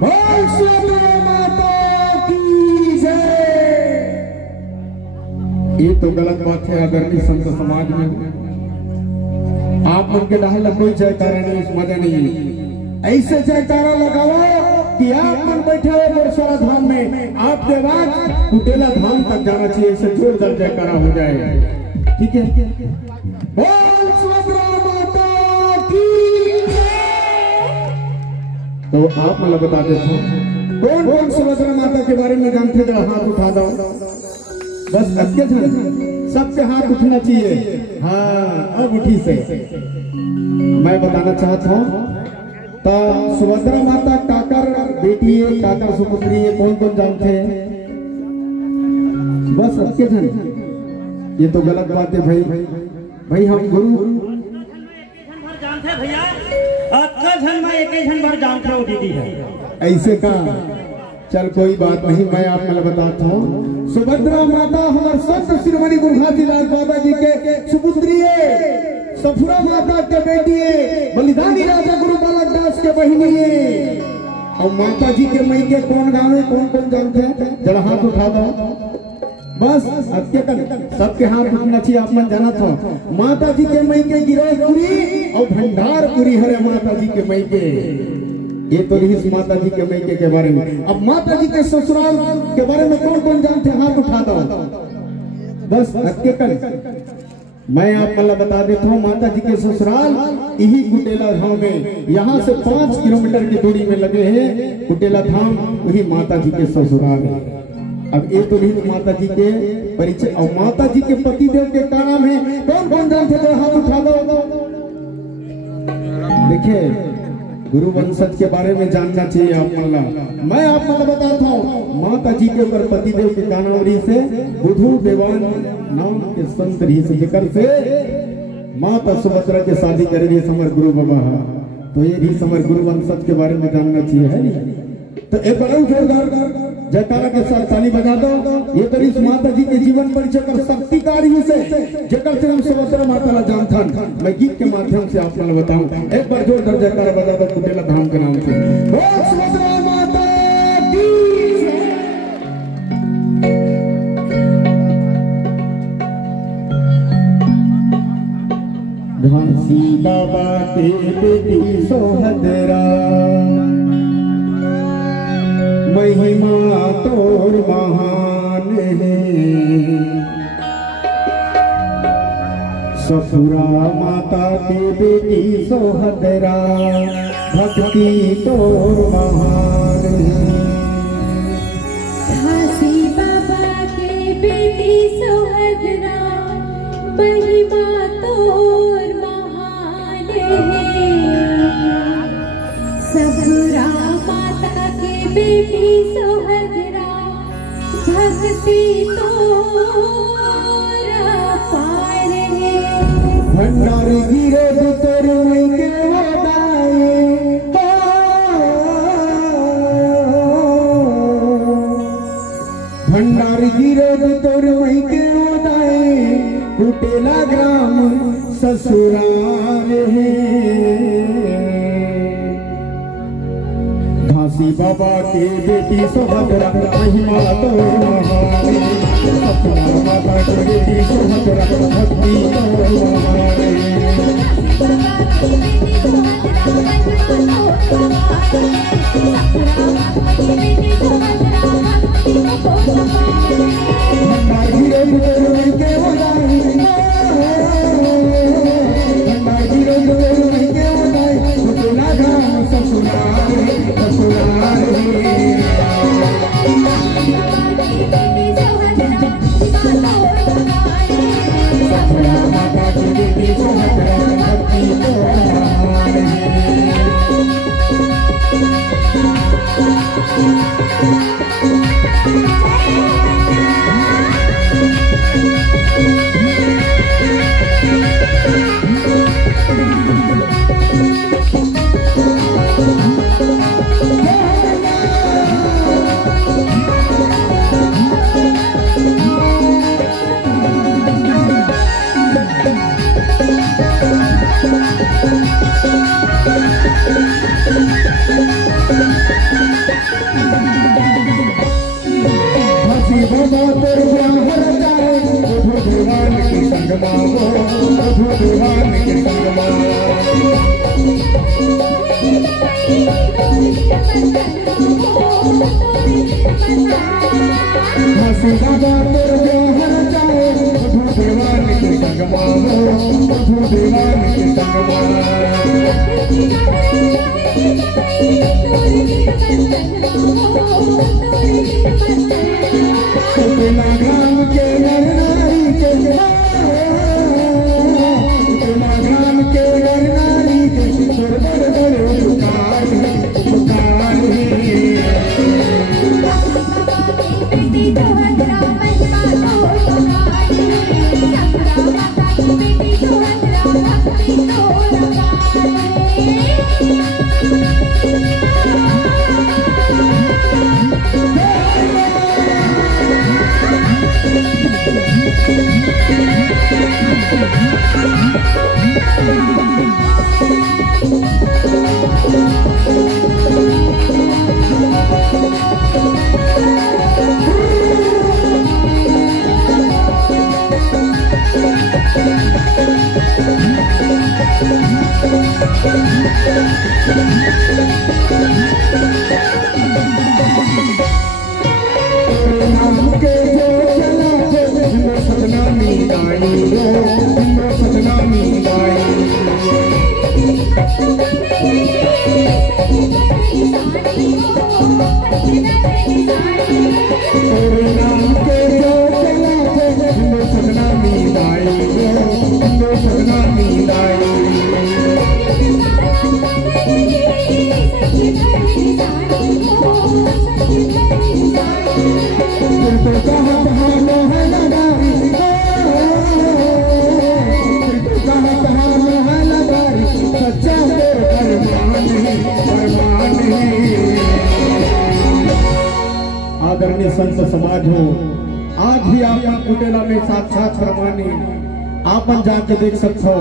बोल सुभद्रा माता की जय। ये तो गलत बात है आदरणीय संत समाज में। आप मन के डाल कोई जयकारा नहीं, इस मजा नहीं। ऐसे जयकारा लगाओ कि आप मन बैठे हो बरसोरा धाम में, आपके आवाज कुटेला धाम तक जाना चाहिए। ऐसे जोरदार जयकारा हो जाए, ठीक है। बोल सुभद्रा माता की। तो आप मतलब बता देते हो कौन कौन सुभद्रा माता के बारे में जानते, जरा हाथ उठा दो। बस सबके सबके हाथ उठना चाहिए। हाँ, अब उठी से मैं बताना चाहता हूँ। तो सुभद्रा माता काकर बेटी है, काकर सुपुत्री है, कौन कौन जानते हैं? बस सबके जन। ये तो गलत बात है भाई। भाई हम गुरु जानते भैया, जन में एक जन भर जानते हो दीदी है। ऐसे का चल कोई बात नहीं, मैं आपको बताता हूँ। सुभद्रा माता हमारे संत शिरोमणि गुरु घासीदास बाबा जी के सुपुत्री है, सफुरा माता के बेटी है, बलिदानी राजा गुरु बालक दास के बहिनी है। और माता जी के मई के कौन गाँव है, कौन कौन जानते हैं? जरा हाथ उठा दो। बस सबके हाथ उठना चाहिए। आप मन जाना था माता जी के मई के गिरोहपुरी और भंडारपुरी हरे माता जी के मई के। ये तो रही माता जी के मई के बारे में। अब माता जी के ससुराल के बारे में कौन कौन जानते हैं? हाथ उठा दो। बस मैं आप मतलब बता देता हूँ। माता जी के ससुराल यही कुटेला धाम में, यहाँ से 5 किलोमीटर की दूरी में लगे हैं कुटेला धाम, वही माता जी के ससुराल है। अब ये तो नहीं माता जी के परिचय। और माता जी के पतिदेव के क्या नाम है, कौन कौन जानते हैं? हाथ उठा दो। देखिए, गुरु वंशज के बारे में जानना चाहिए आप मल्ला। मैं आपको बताता हूँ। माता जी के ऊपर पतिदेव के कानावरी से बुधु देवान नाम के संत रही से जिक्र से माता सुभद्रा के शादी कर रही समर गुरु बाबा। तो ये भी समर गुरु वंशज के बारे में जानना चाहिए, है नहीं? तो एक बड़ा जोरदार जयकारा के साथ ताली बजा दो। ये तो इस माता जी के जीवन परिचय कर शक्तिकारी से जगह से हम सुभद्रा माता ला जानथन। मैं गीत के माध्यम से आप लोग बताऊं। एक बार जोरदार जयकारा बजा दो कुटेला धाम के नाम से। बोल सुभद्रा माता की। घासी बाबा के बेटी सोहदरा, महिमा तोर महान है। ससुरा माता की बेटी सोहदरा, भक्ति तोर महान है। घासी बाबा के बेटी सोहदरा, महिमा तोर महान है। ससुरा माता के बेटी सोहदरा, भक्ति तोरा पार है। भंडारी गिरे तोर मई के वदाए, भंडारी गिरे तोर मई के वदाए। कुटेला ग्राम ससुराल है। घासी बाबा के बेटी सुभद्रा, महिमा तोर महान है। ससुरा माता के बेटी सुभद्रा, भक्ति तोर महान मावो प्रभु दीवान के संग मावो हंसी बाबा तोर जोहर जाओ प्रभु दीवान के संग मावो प्रभु दीवान के संग मावो बिना ग्राम के नर नारी के बिना ग्राम के नर नारी के बड़ बड़ उपकार बेटी तो हजरा महिमा तो तुम्हारी सपना माता की बेटी तो हजरा भक्ति तो आदरणीय संत समाज हो, आज भी आप कुटेला में साक्षात प्रमाणी आपन जाके देख सकते हो।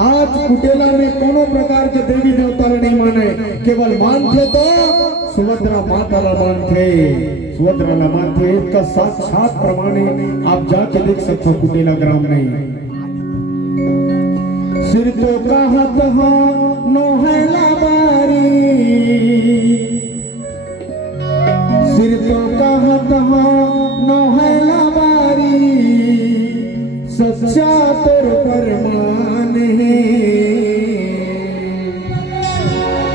आज कुटेला में कोनो प्रकार के देवी देवता नहीं माने, केवल मानते तो सुभद्रा माता ला मानते, सुभद्रा ला मानते। इसका साक्षात प्रमाणी आप जाके देख सकते हो कुटेला ग्राम में। सिर तो कहत हो नोहला बारी, सिर तो कहत हो नोहला बारी, सच्चा तोर परमान है।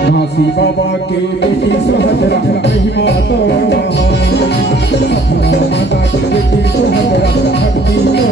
घासी बाबा के बेटी सुभद्रा महिमा तो माता की बेटी सुभद्रा भक्ति तो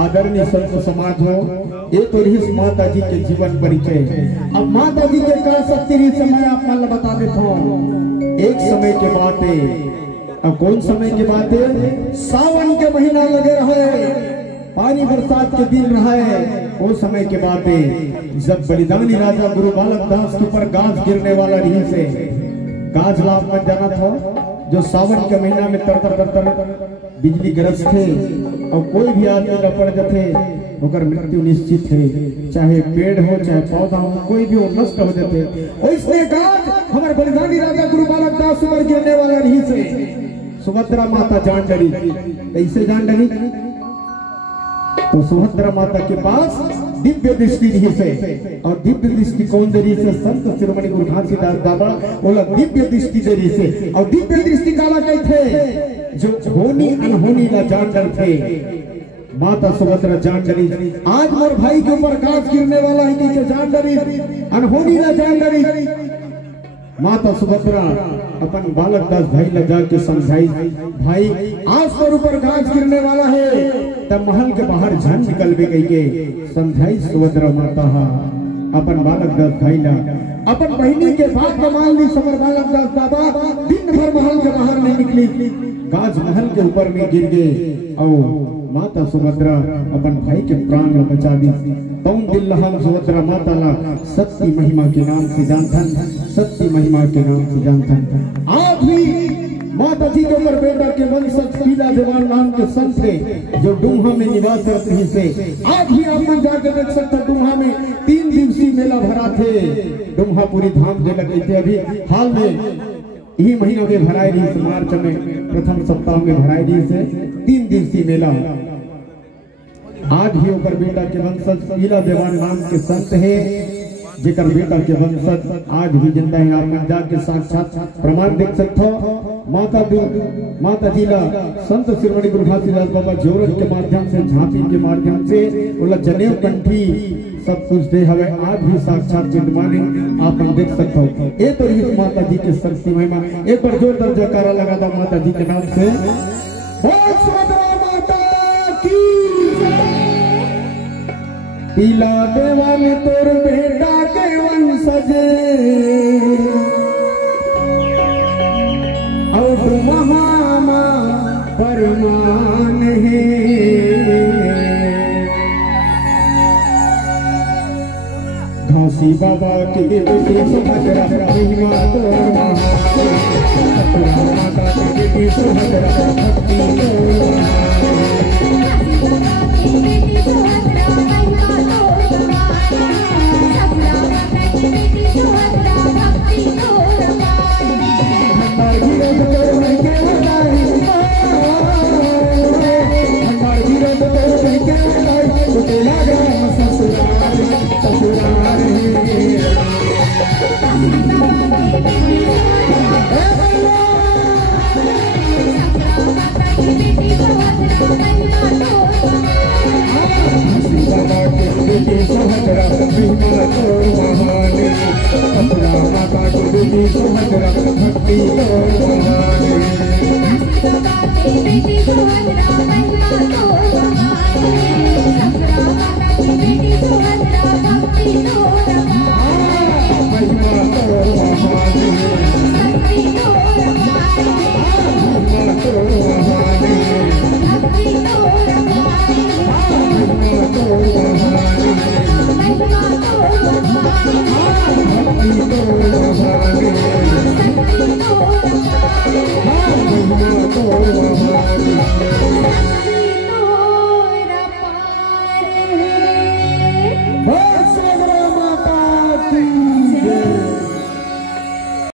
आदरणीय संत समाज हो, ये तो रही माता जी के जीवन परिचय। अब माता जी के का शक्ति रही समय आप मन बता देता हूँ। एक समय के बात है, अब कौन समय के बात है? सावन के महीना लगे रहे, पानी बरसात के दिन रहा है, वो समय के बात है जब बलिदानी राजा गुरु बालक दास के ऊपर गाज गिरने वाला रही से गाज लाभ मत जाना था, जो सावन के महीना में तर तर तर तर बिजली गरज थे और कोई भी आदमी न पड़ जाते ओकर मृत्यु निश्चित है, चाहे पेड़ हो चाहे पौधा हो, कोई भी हो नष्ट हो जाते। और इसने कहा हमारे बलिदानी राजा गुरु बालक दास उमर गिरने वाला नहीं से सुभद्रा माता जान डरी। कैसे जान डरी? तो सुभद्रा माता के पास दिव्य दृष्टि नहीं से, और दिव्य दृष्टि कौन दरी से? संत शिरोमणि गुरु घासीदास बाबा बोला दिव्य दृष्टि दरी से। और दिव्य दृष्टि काला कहे थे जो होनी अनहोनी ला जान डर थे। माता सुभद्रा जान डरी। आज मोर भाई के ऊपर कांच गिरने वाला है कि जान डरी, अनहोनी ला जान डरी। माता सुभद्रा अपन बालक दास भाई ला जाके समझाई, भाई आज तोर ऊपर कांच गिरने वाला है। तब महल के बाहर झन निकल गई के समझाई सुभद्रा माता अपन बालक दास भाई ला। अपन बहनी के बात मान ली समर बालक दास बाबा दिन भर महल के बाहर नहीं निकली, कांच महल के ऊपर में गिर गए। और माता सुभद्रा अपन भाई के प्राण ला बचा दी। तौन दिल हम सुभद्रा माता ला सत्य महिमा के नाम से जानथन, सत्य महिमा के नाम से जानथन। आज भी माता जी के ऊपर बेटा के वंशज पीला देवान नाम के संत है जो डुम्हा में निवास करते ही से। आज भी आप मन जाकर देख सकते डुम्हा में 3 दिवसीय मेला भरा थे। डुम्हा पूरी धाम दे लगे थे। अभी हाल में यही महीनों में भराई रही से, मार्च में प्रथम सप्ताह में भराई रही से 3 दिवसीय मेला। आज भी ऊपर बेटा के वंशज पीला देवान नाम के संत है जेकर बेटा के वंशज आज भी जिंदा है। आप जाके साक्षात प्रमाण देख सकते हो। माता जी ला संत शिरोमणि गुरु घासीदास बाबा जोरन के माध्यम से, झांपी के माध्यम से बोला जनेऊ कंठी सब कुछ दे हवे। आज भी साक्षात विद्यमान है, आप देख सकते हो। ये तो इस माता जी के शक्ति महिमा। एक बार जोरदार जयकारा लगा दो माता जी के नाम से। पीला देवान तोर बेटा के वंशज और महामा परमान है। घासी बाबा के बेटी सुभद्रा महिमा तोर माता के बेटी सुभद्रा भक्ति Oh